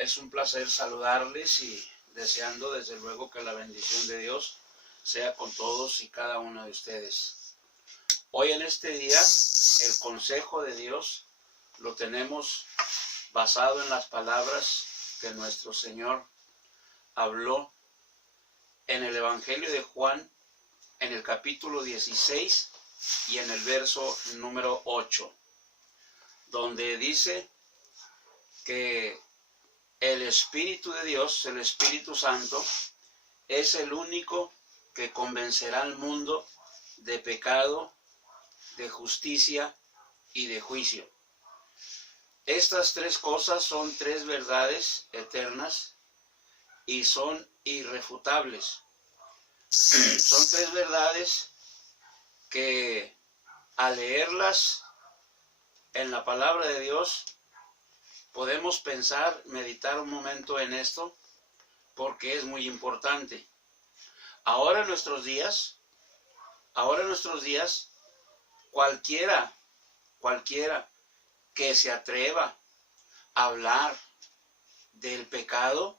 Es un placer saludarles y deseando desde luego que la bendición de Dios sea con todos y cada uno de ustedes. Hoy en este día el consejo de Dios lo tenemos basado en las palabras que nuestro Señor habló en el Evangelio de Juan, en el capítulo 16 y en el verso número 8, donde dice que el Espíritu de Dios, el Espíritu Santo, es el único que convencerá al mundo de pecado, de justicia y de juicio. Estas tres cosas son tres verdades eternas y son irrefutables. Son tres verdades que al leerlas en la palabra de Dios podemos pensar, meditar un momento en esto, porque es muy importante. Ahora en nuestros días, cualquiera que se atreva a hablar del pecado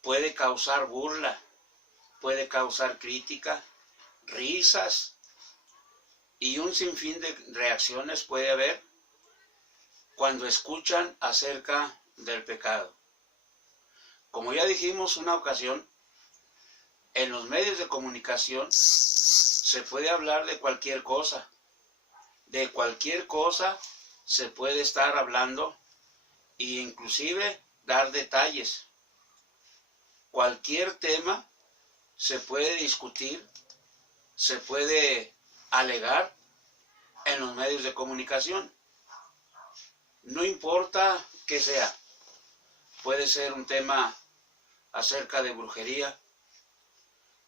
puede causar burla, puede causar crítica, risas y un sinfín de reacciones puede haber cuando escuchan acerca del pecado. Como ya dijimos una ocasión, en los medios de comunicación se puede hablar de cualquier cosa. De cualquier cosa se puede estar hablando e inclusive dar detalles. Cualquier tema se puede discutir, se puede alegar en los medios de comunicación. No importa que sea, puede ser un tema acerca de brujería,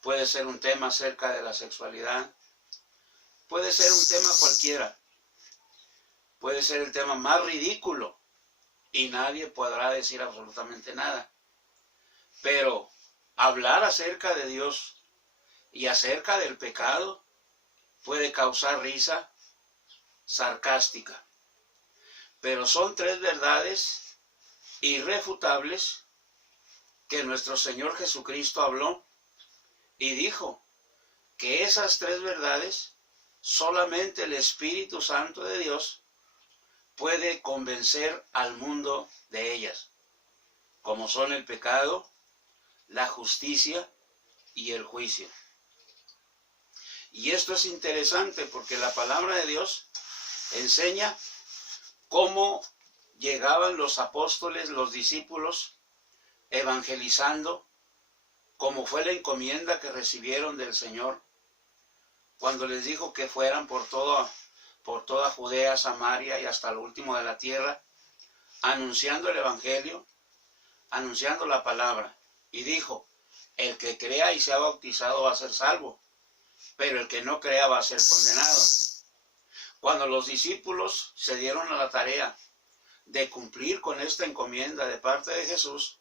puede ser un tema acerca de la sexualidad, puede ser un tema cualquiera, puede ser el tema más ridículo y nadie podrá decir absolutamente nada. Pero hablar acerca de Dios y acerca del pecado puede causar risa sarcástica. Pero son tres verdades irrefutables que nuestro Señor Jesucristo habló y dijo que esas tres verdades solamente el Espíritu Santo de Dios puede convencer al mundo de ellas, como son el pecado, la justicia y el juicio. Y esto es interesante porque la palabra de Dios enseña cómo llegaban los apóstoles, los discípulos, evangelizando, como fue la encomienda que recibieron del Señor, cuando les dijo que fueran por toda Judea, Samaria y hasta lo último de la tierra, anunciando el Evangelio, anunciando la palabra. Y dijo, el que crea y sea bautizado va a ser salvo, pero el que no crea va a ser condenado. Cuando los discípulos se dieron a la tarea de cumplir con esta encomienda de parte de Jesús,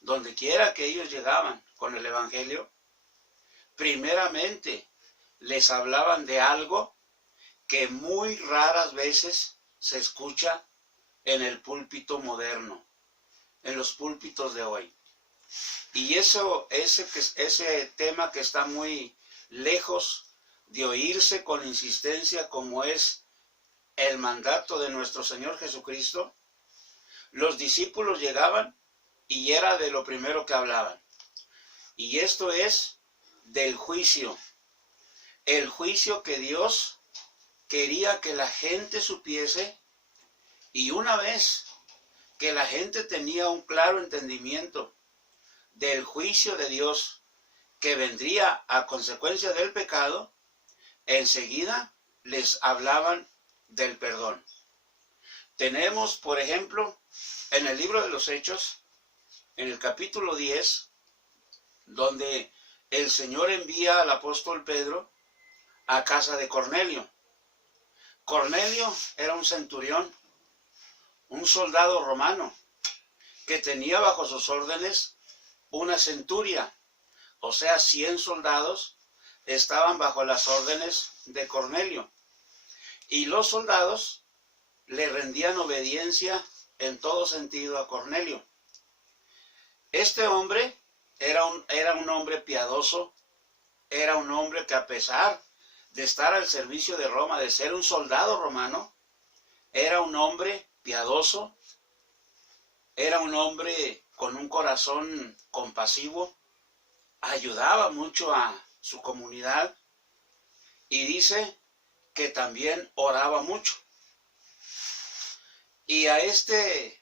donde quiera que ellos llegaban con el Evangelio, primeramente les hablaban de algo que muy raras veces se escucha en el púlpito moderno, en los púlpitos de hoy. Y ese tema que está muy lejos de oírse con insistencia como es el mandato de nuestro Señor Jesucristo, los discípulos llegaban y era de lo primero que hablaban. Y esto es del juicio. El juicio que Dios quería que la gente supiese, y una vez que la gente tenía un claro entendimiento del juicio de Dios que vendría a consecuencia del pecado, enseguida les hablaban del perdón. Tenemos, por ejemplo, en el libro de los Hechos, en el capítulo 10, donde el Señor envía al apóstol Pedro a casa de Cornelio. Cornelio era un centurión, un soldado romano, que tenía bajo sus órdenes una centuria, o sea, 100 soldados estaban bajo las órdenes de Cornelio. Y los soldados le rendían obediencia en todo sentido a Cornelio. Este hombre era un hombre piadoso, era un hombre que, a pesar de estar al servicio de Roma, de ser un soldado romano, era un hombre piadoso, era un hombre con un corazón compasivo, ayudaba mucho a su comunidad y dice que también oraba mucho. Y a este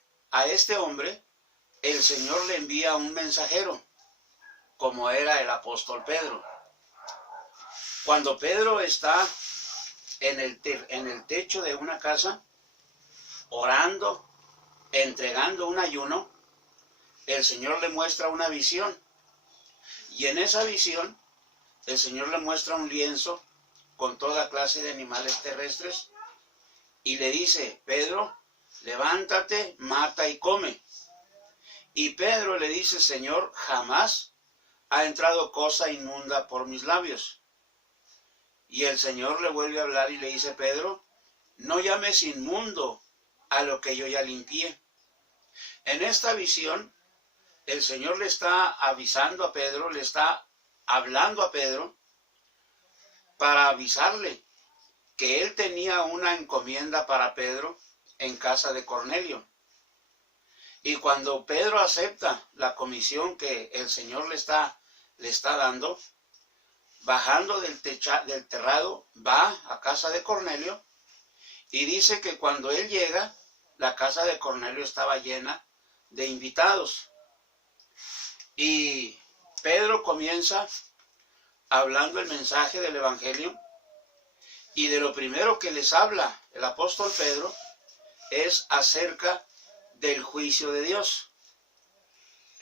hombre el Señor le envía un mensajero, como era el apóstol Pedro. Cuando Pedro está en el techo de una casa, orando, entregando un ayuno, el Señor le muestra una visión. Y en esa visión, el Señor le muestra un lienzo con toda clase de animales terrestres y le dice: Pedro, levántate, mata y come. Y Pedro le dice: Señor, jamás ha entrado cosa inmunda por mis labios. Y el Señor le vuelve a hablar y le dice: Pedro, no llames inmundo a lo que yo ya limpié. En esta visión, el Señor le está avisando a Pedro, le está hablando a Pedro para avisarle que él tenía una encomienda para Pedro en casa de Cornelio. Y cuando Pedro acepta la comisión que el Señor le está dando, bajando del terrado, va a casa de Cornelio y dice que cuando él llega, la casa de Cornelio estaba llena de invitados. Y Pedro comienza hablando el mensaje del Evangelio, y de lo primero que les habla el apóstol Pedro es acerca del juicio de Dios.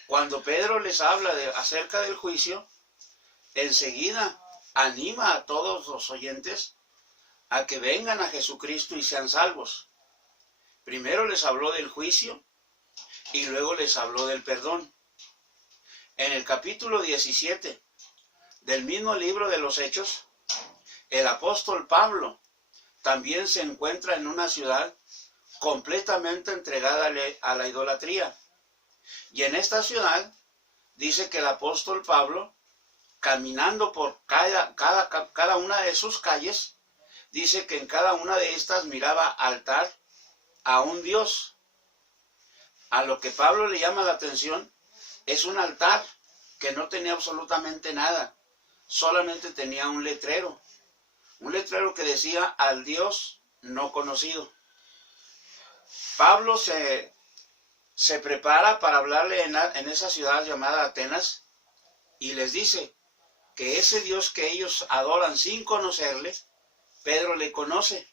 Cuando Pedro les habla acerca del juicio, enseguida anima a todos los oyentes a que vengan a Jesucristo y sean salvos. Primero les habló del juicio y luego les habló del perdón. En el capítulo 17 del mismo libro de los Hechos, el apóstol Pablo también se encuentra en una ciudad completamente entregada a la idolatría. Y en esta ciudad dice que el apóstol Pablo, caminando por cada una de sus calles, dice que en cada una de estas miraba altar a un dios. A lo que Pablo le llama la atención es un altar que no tenía absolutamente nada, solamente tenía un letrero que decía: al Dios no conocido. Pablo se prepara para hablarle en esa ciudad llamada Atenas y les dice que ese Dios que ellos adoran sin conocerle, Pedro le conoce.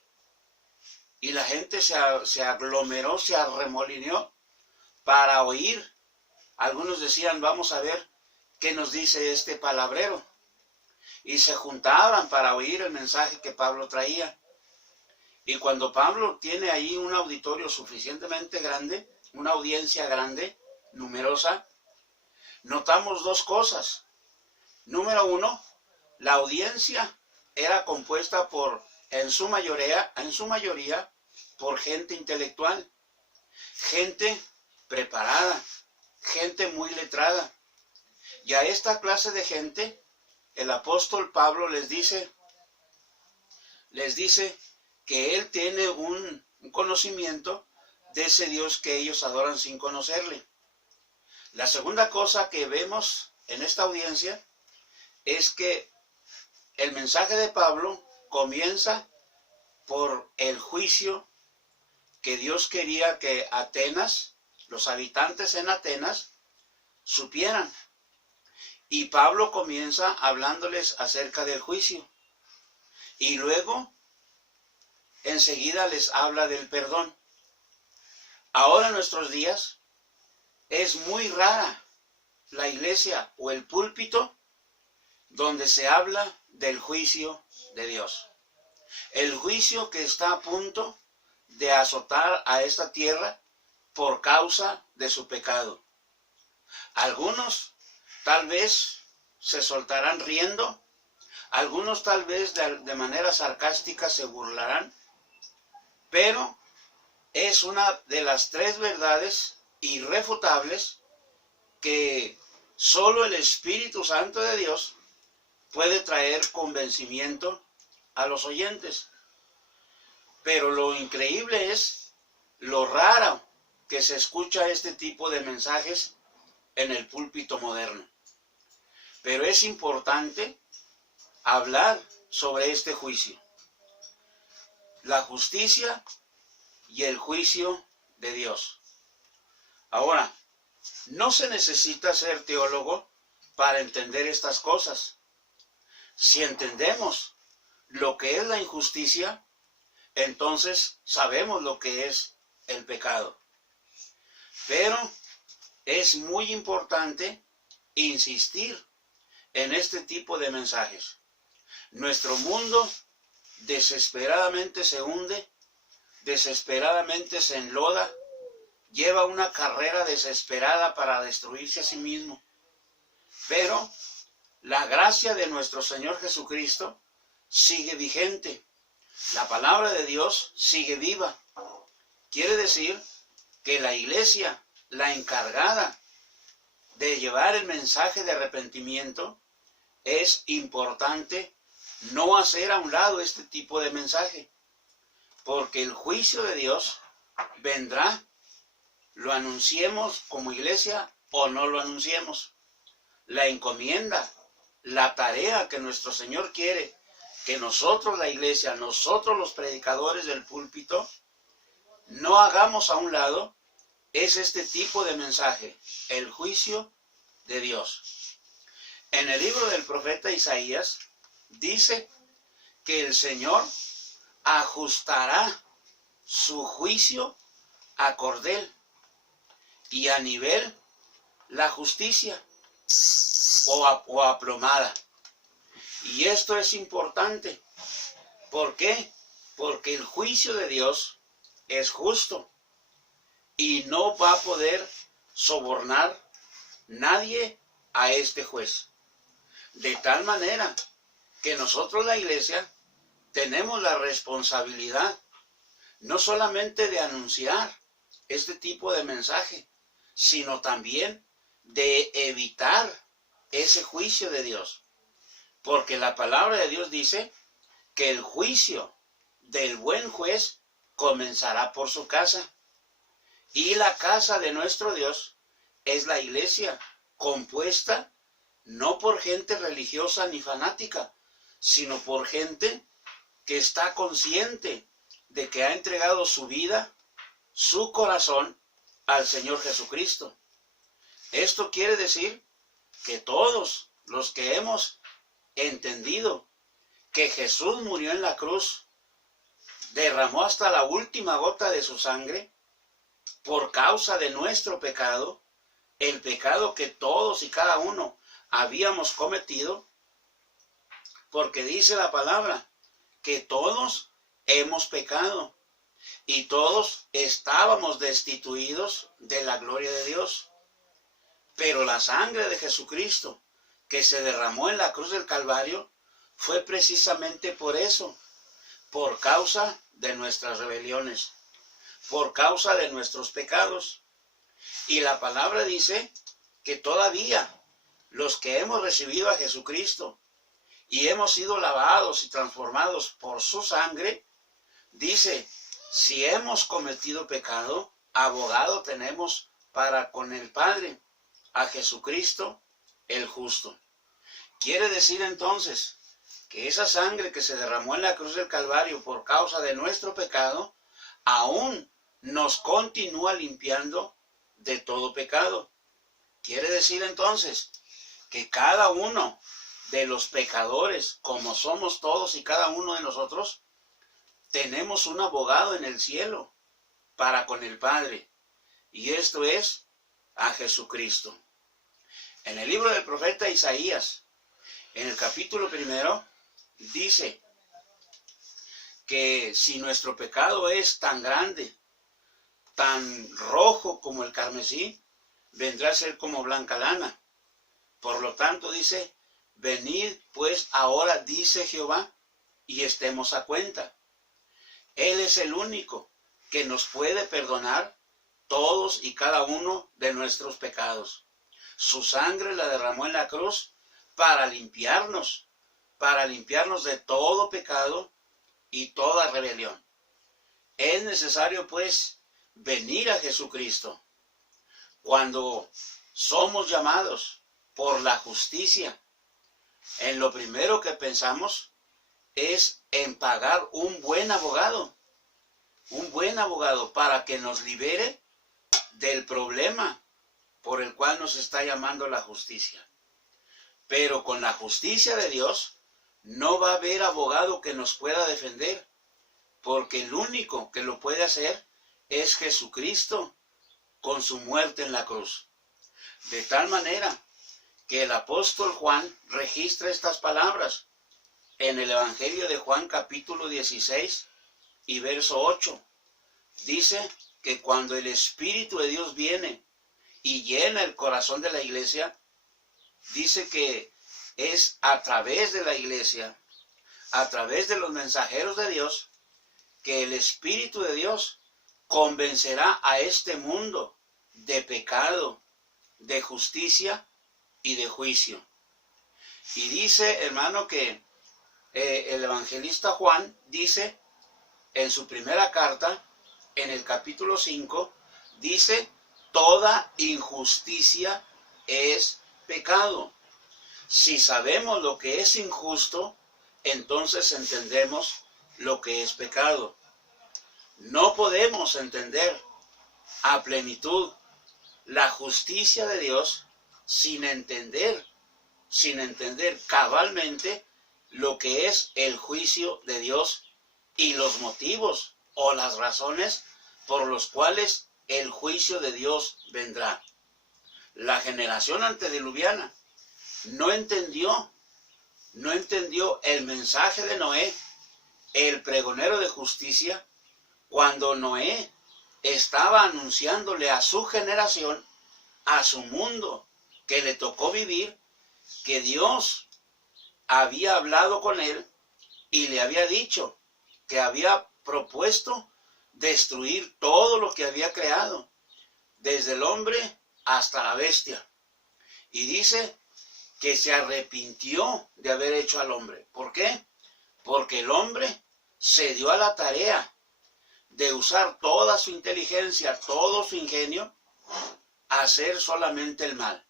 Y la gente se aglomeró, se arremolinó para oír. Algunos decían: vamos a ver qué nos dice este palabrero. Y se juntaban para oír el mensaje que Pablo traía. Y cuando Pablo tiene ahí un auditorio suficientemente grande, una audiencia grande, numerosa, notamos dos cosas. Número uno, la audiencia era compuesta en su mayoría, por gente intelectual, gente preparada, gente muy letrada. Y a esta clase de gente, el apóstol Pablo les dice que él tiene un conocimiento de ese Dios que ellos adoran sin conocerle. La segunda cosa que vemos en esta audiencia es que el mensaje de Pablo comienza por el juicio que Dios quería que Atenas, los habitantes en Atenas, supieran. Y Pablo comienza hablándoles acerca del juicio. Y luego, enseguida les habla del perdón. Ahora en nuestros días es muy rara la iglesia o el púlpito donde se habla del juicio de Dios. El juicio que está a punto de azotar a esta tierra por causa de su pecado. Algunos tal vez se soltarán riendo, algunos tal vez de manera sarcástica se burlarán, pero es una de las tres verdades irrefutables que solo el Espíritu Santo de Dios puede traer convencimiento a los oyentes. Pero lo increíble es lo raro que se escucha este tipo de mensajes en el púlpito moderno. Pero es importante hablar sobre este juicio, la justicia y el juicio de Dios. Ahora, no se necesita ser teólogo para entender estas cosas. Si entendemos lo que es la injusticia, entonces sabemos lo que es el pecado. Pero es muy importante insistir en este tipo de mensajes. Nuestro mundo desesperadamente se hunde, desesperadamente se enloda, lleva una carrera desesperada para destruirse a sí mismo. Pero la gracia de nuestro Señor Jesucristo sigue vigente. La palabra de Dios sigue viva. Quiere decir que la iglesia, la encargada de llevar el mensaje de arrepentimiento, es importante no hacer a un lado este tipo de mensaje, porque el juicio de Dios vendrá, lo anunciemos como iglesia o no lo anunciemos. La encomienda, la tarea que nuestro Señor quiere que nosotros, la iglesia, nosotros los predicadores del púlpito, no hagamos a un lado, es este tipo de mensaje, el juicio de Dios. En el libro del profeta Isaías dice que el Señor ajustará su juicio a cordel y a nivel la justicia o a plomada. Y esto es importante. ¿Por qué? Porque el juicio de Dios es justo y no va a poder sobornar nadie a este juez. De tal manera que nosotros, la iglesia, tenemos la responsabilidad no solamente de anunciar este tipo de mensaje, sino también de evitar ese juicio de Dios. Porque la palabra de Dios dice que el juicio del buen juez comenzará por su casa. Y la casa de nuestro Dios es la iglesia, compuesta no por gente religiosa ni fanática, sino por gente que está consciente de que ha entregado su vida, su corazón al Señor Jesucristo. Esto quiere decir que todos los que hemos entendido que Jesús murió en la cruz, derramó hasta la última gota de su sangre por causa de nuestro pecado, el pecado que todos y cada uno habíamos cometido, porque dice la palabra que todos hemos pecado y todos estábamos destituidos de la gloria de Dios. Pero la sangre de Jesucristo que se derramó en la cruz del Calvario fue precisamente por eso, por causa de nuestras rebeliones, por causa de nuestros pecados. Y la palabra dice que todavía los que hemos recibido a Jesucristo y hemos sido lavados y transformados por su sangre, dice, si hemos cometido pecado, abogado tenemos para con el Padre, a Jesucristo el justo. Quiere decir entonces que esa sangre que se derramó en la cruz del Calvario por causa de nuestro pecado, aún nos continúa limpiando de todo pecado. Quiere decir entonces que cada uno de los pecadores, como somos todos y cada uno de nosotros, tenemos un abogado en el cielo para con el Padre, y esto es a Jesucristo. En el libro del profeta Isaías, en el capítulo 1, dice que si nuestro pecado es tan grande, tan rojo como el carmesí, vendrá a ser como blanca lana. Por lo tanto dice, venid pues ahora, dice Jehová, y estemos a cuenta. Él es el único que nos puede perdonar todos y cada uno de nuestros pecados. Su sangre la derramó en la cruz para limpiarnos de todo pecado y toda rebelión. Es necesario, pues, venir a Jesucristo. Cuando somos llamados por la justicia, en lo primero que pensamos es en pagar un buen abogado para que nos libere del problema por el cual nos está llamando la justicia. Pero con la justicia de Dios no va a haber abogado que nos pueda defender, porque el único que lo puede hacer es Jesucristo con su muerte en la cruz. De tal manera que el apóstol Juan registra estas palabras en el Evangelio de Juan capítulo 16 y verso 8. Dice que cuando el Espíritu de Dios viene y llena el corazón de la iglesia, dice que es a través de la iglesia, a través de los mensajeros de Dios, que el Espíritu de Dios convencerá a este mundo de pecado, de justicia y de juicio. Y dice, hermano, que el evangelista Juan dice en su primera carta, en el capítulo 5, dice, toda injusticia es pecado. Si sabemos lo que es injusto, entonces entendemos lo que es pecado. No podemos entender a plenitud la justicia de Dios sin entender cabalmente lo que es el juicio de Dios y los motivos o las razones por los cuales el juicio de Dios vendrá. La generación antediluviana no entendió el mensaje de Noé, el pregonero de justicia, cuando Noé estaba anunciándole a su generación, a su mundo que le tocó vivir, que Dios había hablado con él y le había dicho que había propuesto destruir todo lo que había creado, desde el hombre hasta la bestia. Y dice que se arrepintió de haber hecho al hombre. ¿Por qué? Porque el hombre se dio a la tarea de usar toda su inteligencia, todo su ingenio, a hacer solamente el mal.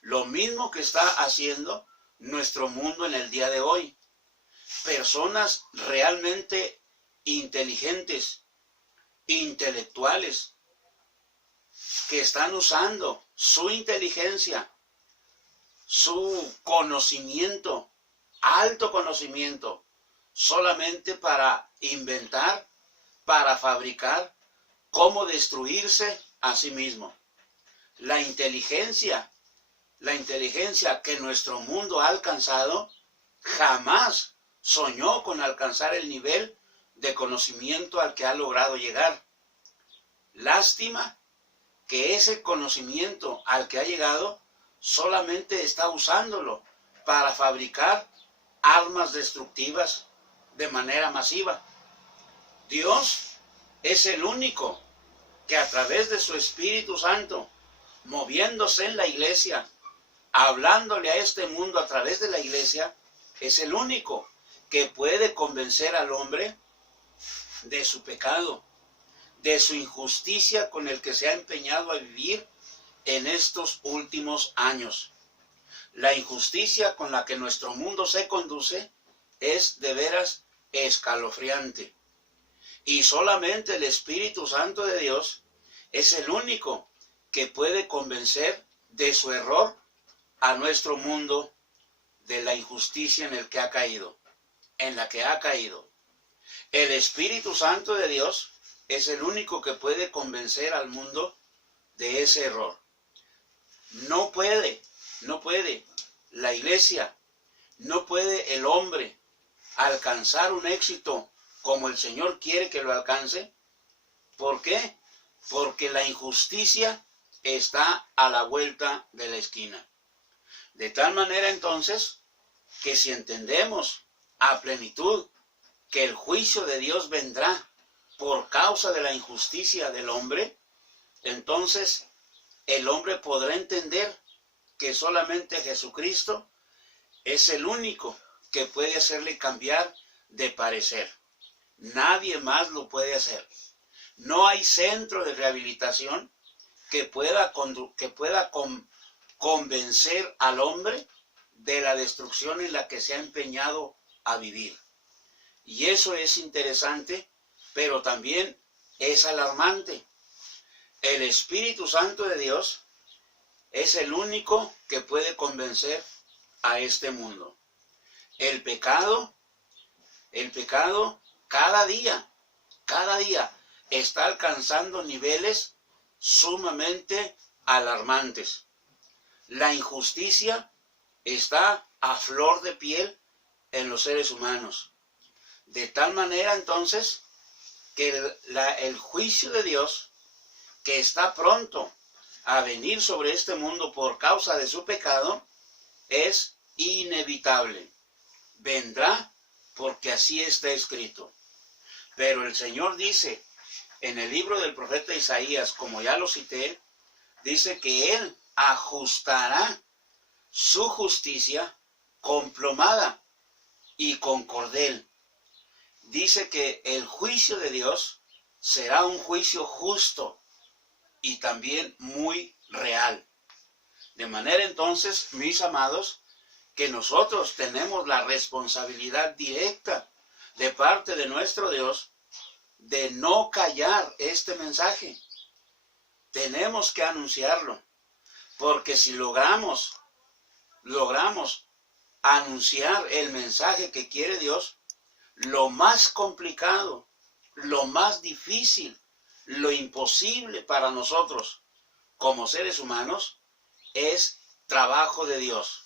Lo mismo que está haciendo nuestro mundo en el día de hoy. Personas realmente inteligentes, intelectuales, que están usando su inteligencia, su conocimiento, alto conocimiento, solamente para inventar, para fabricar cómo destruirse a sí mismo. La inteligencia que nuestro mundo ha alcanzado, jamás soñó con alcanzar el nivel de conocimiento al que ha logrado llegar. Lástima que ese conocimiento al que ha llegado solamente está usándolo para fabricar armas destructivas de manera masiva. Dios es el único que a través de su Espíritu Santo, moviéndose en la iglesia, hablándole a este mundo a través de la iglesia, es el único que puede convencer al hombre de su pecado, de su injusticia con el que se ha empeñado a vivir en estos últimos años. La injusticia con la que nuestro mundo se conduce es de veras escalofriante. Y solamente el Espíritu Santo de Dios es el único que puede convencer de su error a nuestro mundo, de la injusticia en la que ha caído. El Espíritu Santo de Dios es el único que puede convencer al mundo de ese error. No puede la iglesia, no puede el hombre alcanzar un éxito como el Señor quiere que lo alcance. ¿Por qué? Porque la injusticia está a la vuelta de la esquina. De tal manera entonces que si entendemos a plenitud que el juicio de Dios vendrá por causa de la injusticia del hombre, entonces el hombre podrá entender que solamente Jesucristo es el único que puede hacerle cambiar de parecer. Nadie más lo puede hacer. No hay centro de rehabilitación que pueda convencer al hombre de la destrucción en la que se ha empeñado a vivir. Y eso es interesante, pero también es alarmante. El Espíritu Santo de Dios es el único que puede convencer a este mundo. El pecado cada día está alcanzando niveles sumamente alarmantes. La injusticia está a flor de piel en los seres humanos. De tal manera entonces que el juicio de Dios, que está pronto a venir sobre este mundo por causa de su pecado, es inevitable. Vendrá porque así está escrito. Pero el Señor dice en el libro del profeta Isaías, como ya lo cité, dice que Él ajustará su justicia con plomada y con cordel. Dice que el juicio de Dios será un juicio justo y también muy real. De manera entonces, mis amados, que nosotros tenemos la responsabilidad directa de parte de nuestro Dios de no callar este mensaje. Tenemos que anunciarlo, porque si logramos anunciar el mensaje que quiere Dios, lo más complicado, lo más difícil, lo imposible para nosotros como seres humanos es trabajo de Dios.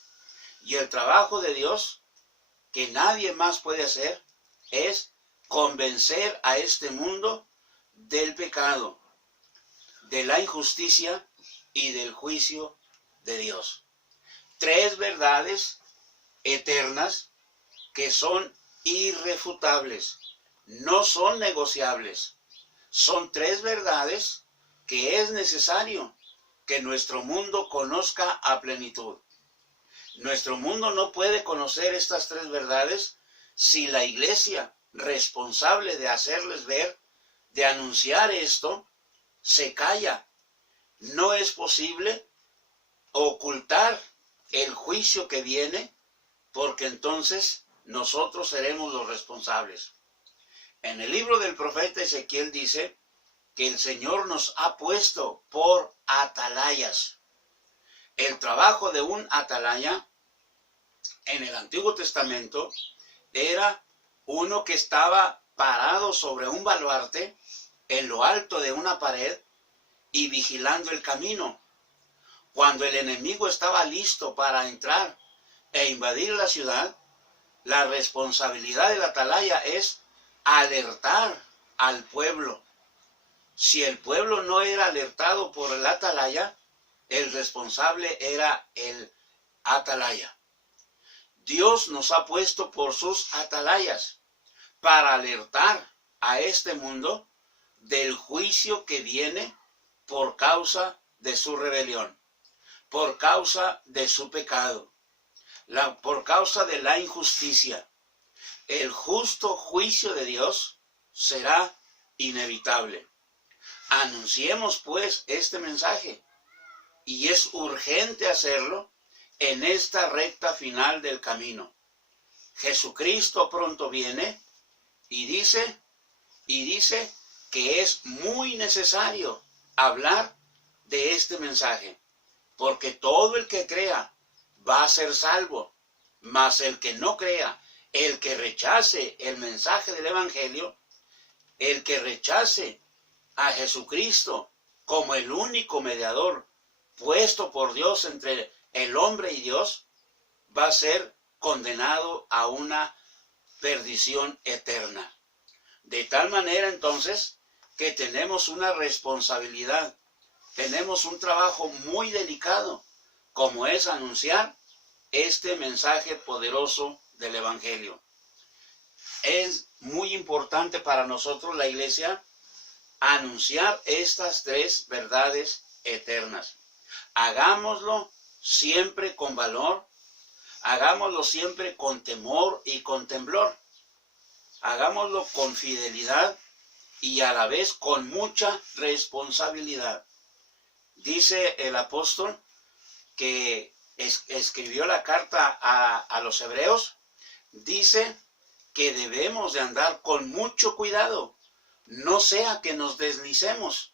Y el trabajo de Dios que nadie más puede hacer es convencer a este mundo del pecado, de la injusticia y del juicio de Dios. Tres verdades eternas que son irrefutables, no son negociables. Son tres verdades que es necesario que nuestro mundo conozca a plenitud. Nuestro mundo no puede conocer estas tres verdades si la iglesia, responsable de hacerles ver, de anunciar esto, se calla. No es posible ocultar el juicio que viene, porque entonces nosotros seremos los responsables. En el libro del profeta Ezequiel dice que el Señor nos ha puesto por atalayas. El trabajo de un atalaya en el Antiguo Testamento era uno que estaba parado sobre un baluarte en lo alto de una pared y vigilando el camino. Cuando el enemigo estaba listo para entrar e invadir la ciudad, la responsabilidad del atalaya es alertar al pueblo. Si el pueblo no era alertado por el atalaya, el responsable era el atalaya. Dios nos ha puesto por sus atalayas para alertar a este mundo del juicio que viene por causa de su rebelión, por causa de su pecado, por causa de la injusticia. El justo juicio de Dios será inevitable. Anunciemos pues este mensaje, y es urgente hacerlo en esta recta final del camino. Jesucristo pronto viene y dice que es muy necesario hablar de este mensaje, porque todo el que crea va a ser salvo, mas el que no crea, el que rechace el mensaje del Evangelio, el que rechace a Jesucristo como el único mediador puesto por Dios entre el hombre y Dios, va a ser condenado a una perdición eterna. De tal manera entonces que tenemos una responsabilidad, tenemos un trabajo muy delicado, como es anunciar este mensaje poderoso del Evangelio. Es muy importante para nosotros, la iglesia, anunciar estas tres verdades eternas. Hagámoslo siempre con valor, hagámoslo siempre con temor y con temblor, hagámoslo con fidelidad y a la vez con mucha responsabilidad. Dice el apóstol que escribió la carta a los hebreos, dice que debemos de andar con mucho cuidado, no sea que nos deslicemos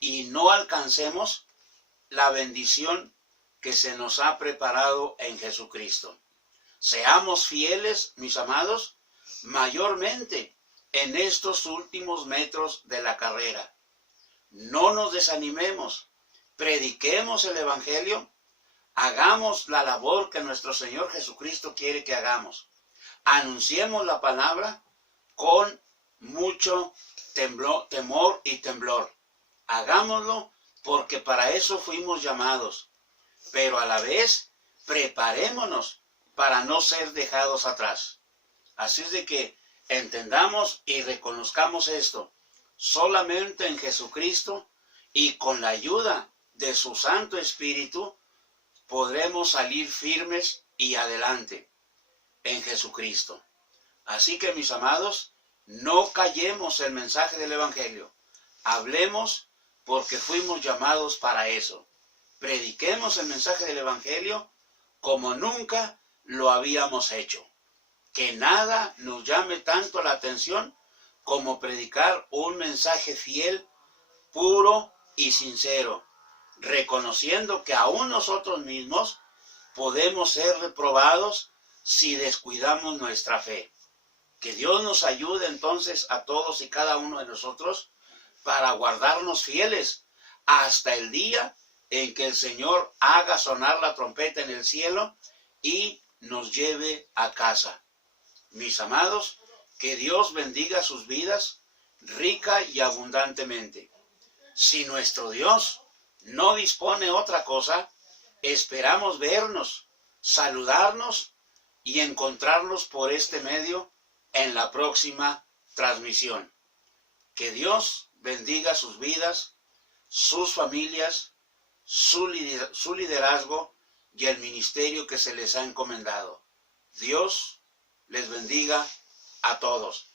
y no alcancemos la bendición que se nos ha preparado en Jesucristo. Seamos fieles, mis amados, mayormente en estos últimos metros de la carrera. No nos desanimemos, prediquemos el Evangelio, hagamos la labor que nuestro Señor Jesucristo quiere que hagamos. Anunciemos la palabra con mucho temor y temblor. Hagámoslo porque para eso fuimos llamados, pero a la vez preparémonos para no ser dejados atrás. Así es de que entendamos y reconozcamos esto. Solamente en Jesucristo y con la ayuda de su Santo Espíritu podremos salir firmes y adelante en Jesucristo. Así que, mis amados, no callemos el mensaje del Evangelio. Hablemos porque fuimos llamados para eso. Prediquemos el mensaje del Evangelio como nunca lo habíamos hecho. Que nada nos llame tanto la atención como predicar un mensaje fiel, puro y sincero, reconociendo que aún nosotros mismos podemos ser reprobados si descuidamos nuestra fe. Que Dios nos ayude entonces a todos y cada uno de nosotros para guardarnos fieles hasta el día en que el Señor haga sonar la trompeta en el cielo y nos lleve a casa. Mis amados, que Dios bendiga sus vidas rica y abundantemente. Si nuestro Dios no dispone otra cosa, esperamos vernos, saludarnos y encontrarnos por este medio en la próxima transmisión. Que Dios bendiga sus vidas, sus familias, su liderazgo y el ministerio que se les ha encomendado. Dios les bendiga a todos.